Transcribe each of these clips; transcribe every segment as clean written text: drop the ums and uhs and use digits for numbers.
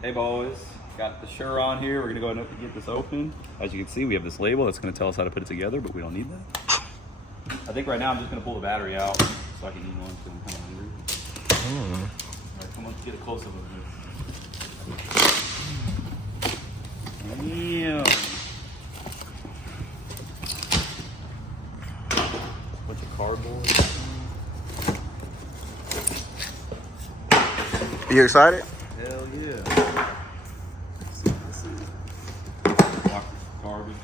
Hey boys, got the Sur Ron here. We're gonna go ahead and get this open. As you can see, we have this label that's gonna tell us how to put it together, but we don't need that. I think right now I'm just gonna pull the battery out so I can eat one because I'm kind of hungry. All right, come on, let's get a close up of this. Damn. Bunch of cardboard. You excited? Hell yeah. Let's see what this is. Box of garbage.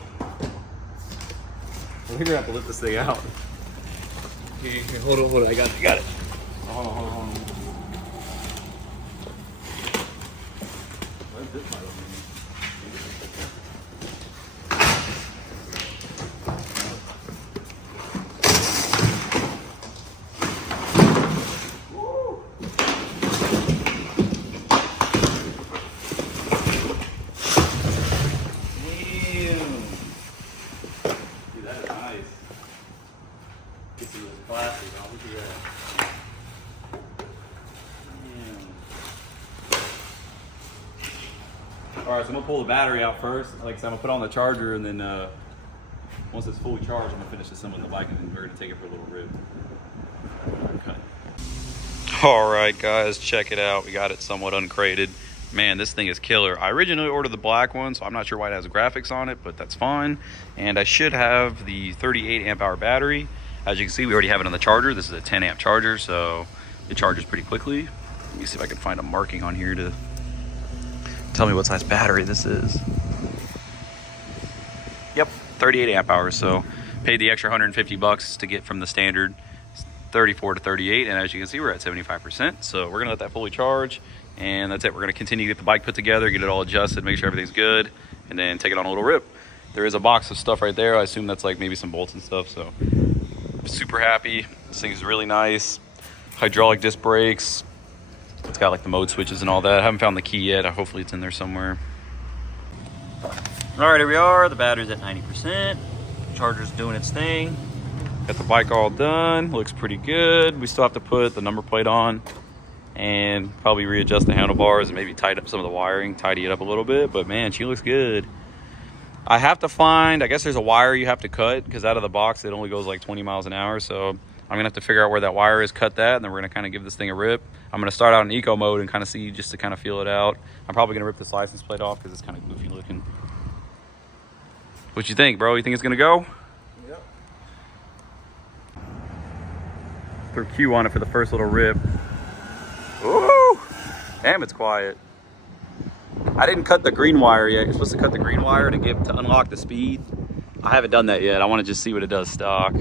We're gonna have to lift this thing out. Here, hold on. I got it. Hold on. Where's this light on? Glasses on. Look at that. Alright, so I'm gonna pull the battery out first. Like I said, I'm gonna put on the charger, and then once it's fully charged, I'm gonna finish assembling the bike, and then we're gonna take it for a little rip. Okay. Alright guys, check it out. We got it somewhat uncrated. Man, this thing is killer. I originally ordered the black one, so I'm not sure why it has graphics on it, but that's fine. And I should have the 38 amp hour battery. As you can see, we already have it on the charger. This is a 10 amp charger, so it charges pretty quickly. Let me see if I can find a marking on here to tell me what size battery this is. Yep, 38 amp hours. So paid the extra 150 bucks to get from the standard 34 to 38. And as you can see, we're at 75%. So we're gonna let that fully charge, and that's it. We're gonna continue to get the bike put together, get it all adjusted, make sure everything's good, and then take it on a little rip. There is a box of stuff right there. I assume that's like maybe some bolts and stuff, so. Super happy. This thing is really nice. Hydraulic disc brakes. It's got like the mode switches and all that. I haven't found the key yet. Hopefully it's in there somewhere. All right, here we are. The battery's at 90%. Charger's doing its thing. Got the bike all done. Looks pretty good. We still have to put the number plate on and probably readjust the handlebars and maybe tighten up some of the wiring, tidy it up a little bit. But man, she looks good. I have to find, I guess there's a wire you have to cut, because out of the box it only goes like 20 miles an hour. So I'm gonna have to figure out where that wire is, cut that, and then we're gonna kind of give this thing a rip. I'm gonna start out in eco mode and kind of see, just to kind of feel it out. I'm probably gonna rip this license plate off because it's kind of goofy looking. What you think, bro? You think it's gonna go? Yep. Throw Q on it for the first little rip. Ooh! Damn, it's quiet. I didn't cut the green wire yet. You're supposed to cut the green wire to unlock the speed. I haven't done that yet. I want to just see what it does stock.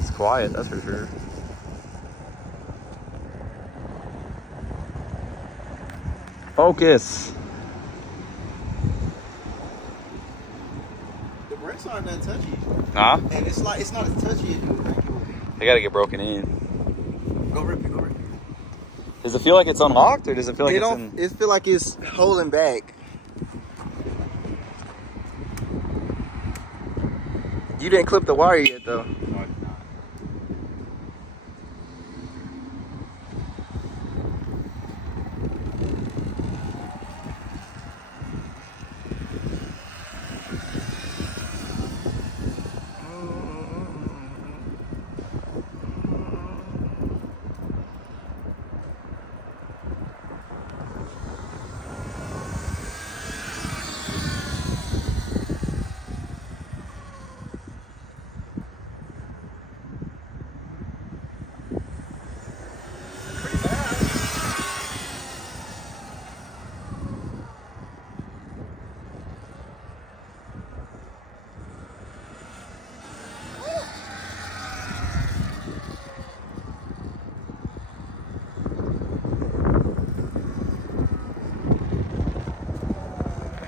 It's quiet, that's for sure. Focus. The brakes aren't that touchy. Huh? And it's not as touchy as you would think it would be. They gotta get broken in. Go rip it. Does it feel like it's unlocked, or does it feel like It feel like it's holding back. You didn't clip the wire yet though.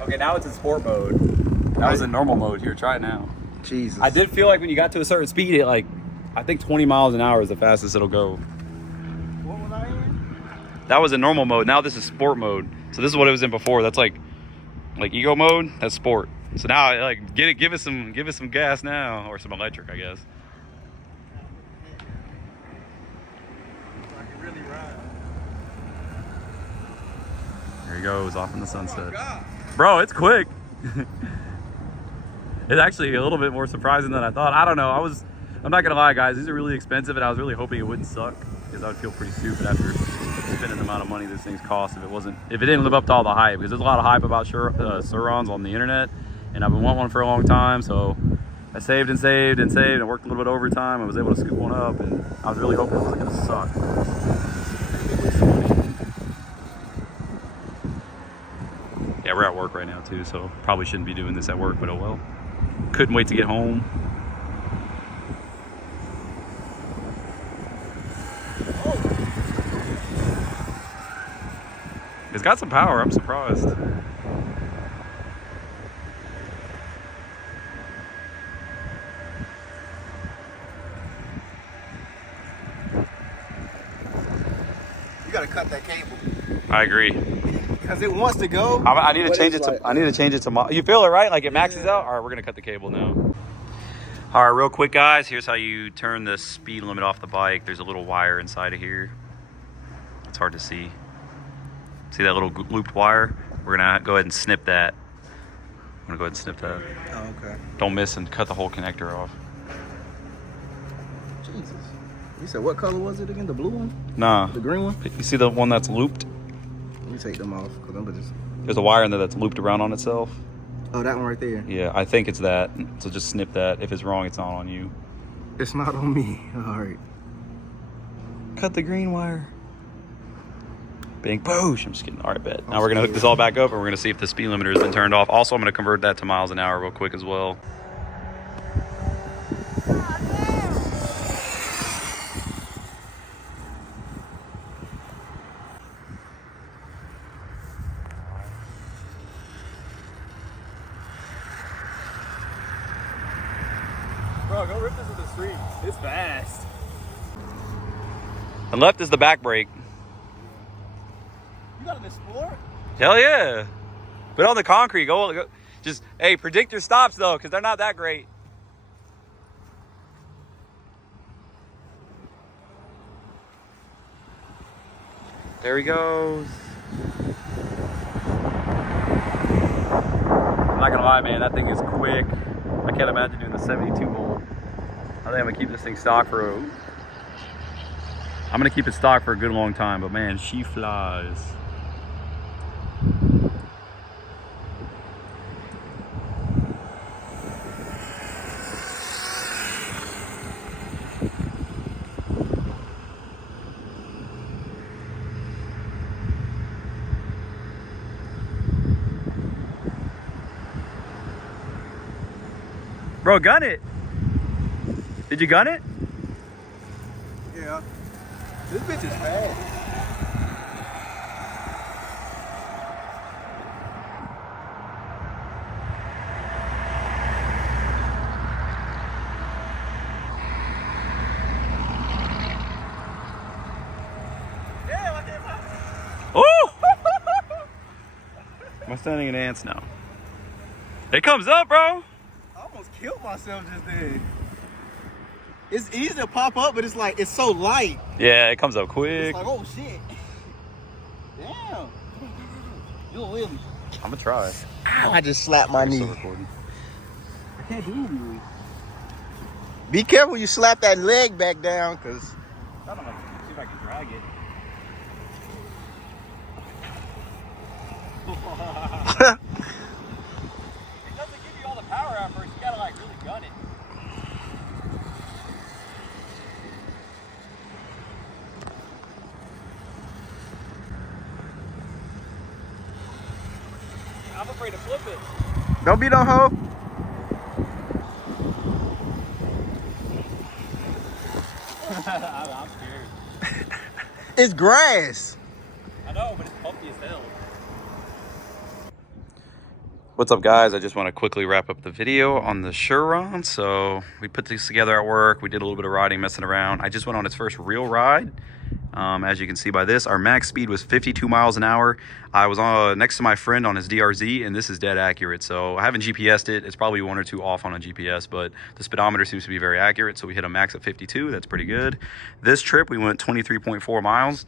Okay, now it's in sport mode. That was in normal mode here. Try it now. Jesus. I did feel like when you got to a certain speed, it like, I think 20 miles an hour is the fastest it'll go. What was I in? That was in normal mode. Now this is sport mode. So this is what it was in before. That's like eco mode. That's sport. So now like give it some gas now, or some electric, I guess. he goes off in the sunset. Bro, it's quick. It's actually a little bit more surprising than I thought. I don't know. I'm not gonna lie, guys. These are really expensive, and I was really hoping it wouldn't suck because I would feel pretty stupid after spending the amount of money this thing's cost if it didn't live up to all the hype. Because there's a lot of hype about Sur Rons on the internet, and I've been wanting one for a long time. So I saved and saved and saved and worked a little bit overtime. I was able to scoop one up, and I was really hoping it wasn't gonna suck. Yeah, we're at work right now too, so probably shouldn't be doing this at work, but oh well. Couldn't wait to get home. It's got some power, I'm surprised. You gotta cut that cable. I agree. Because it wants to go. I need to change it to. I need to change it to. You feel it, right? Like it maxes out. All right, we're gonna cut the cable now. All right, real quick, guys. Here's how you turn the speed limit off the bike. There's a little wire inside of here. It's hard to see. See that little looped wire? We're gonna go ahead and snip that. I'm gonna go ahead and snip that. Oh, okay. Don't miss and cut the whole connector off. Jesus. You said what color was it again? The blue one? Nah. The green one? You see the one that's looped? Let me take them off because I'm just. There's a wire in there that's looped around on itself. Oh, that one right there. Yeah, I think it's that. So just snip that. If it's wrong, it's not on you. It's not on me. All right. Cut the green wire. Bing, boosh. I'm just kidding. All right, bet. Now we're going to hook this all back up and we're going to see if the speed limiter has been turned off. Also, I'm going to convert that to miles an hour real quick as well. Bro, go rip this in the street. It's fast. And left is the back brake. You got an Explorer? Hell yeah. But on the concrete, go. Just, hey, predict your stops though, because they're not that great. There he goes. I'm not gonna lie, man, that thing is quick. I can't imagine doing the 72 volt. I think I'm gonna keep this thing stock for I'm gonna keep it stock for a good long time, but man, she flies. Bro, gun it. Did you gun it? Yeah. This bitch is fast. Oh! Am I standing in ants now? It comes up, bro. I almost killed myself just then. It's easy to pop up, but it's like, it's so light. Yeah, it comes up quick. It's like, oh shit. Damn. You a Willie. I'm gonna try. Ow, I just slapped my knee. Still recording. I can't hear you. Be careful when you slap that leg back down, because I don't know. See if I can drag it. It doesn't give you all the power at first. You gotta like really gun it. I'm afraid to flip it. don't be no hoe. I'm scared. It's grass. I know, but it's bumpy as hell. What's up, guys? I just want to quickly wrap up the video on the Sur Ron. So we put this together at work. We did a little bit of riding, messing around. I just went on its first real ride. As you can see by this, our max speed was 52 miles an hour. I was next to my friend on his DRZ, and this is dead accurate. So I haven't GPSed it. It's probably 1 or 2 off on a GPS, but the speedometer seems to be very accurate. So we hit a max of 52. That's pretty good. This trip, we went 23.4 miles.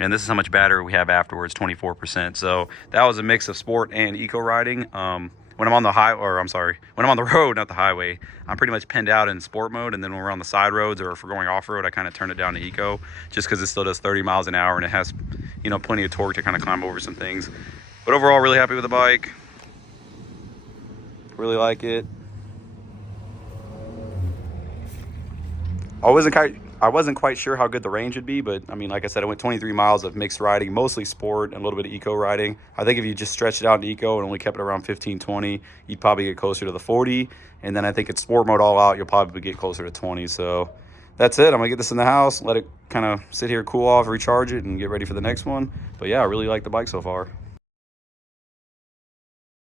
And this is how much battery we have afterwards, 24%. So that was a mix of sport and eco riding. When I'm on the when I'm on the road, not the highway, I'm pretty much pinned out in sport mode. And then when we're on the side roads or if we're going off road, I kind of turn it down to eco, just because it still does 30 miles an hour and it has, you know, plenty of torque to kind of climb over some things. But overall, really happy with the bike. Really like it. I wasn't quite sure how good the range would be, but I mean, like I said, I went 23 miles of mixed riding, mostly sport and a little bit of eco riding. I think if you just stretched it out in eco and only kept it around 15, 20, you'd probably get closer to the 40. And then I think in sport mode all out, you'll probably get closer to 20. So that's it. I'm gonna get this in the house, let it kind of sit here, cool off, recharge it, and get ready for the next one. But yeah, I really like the bike so far.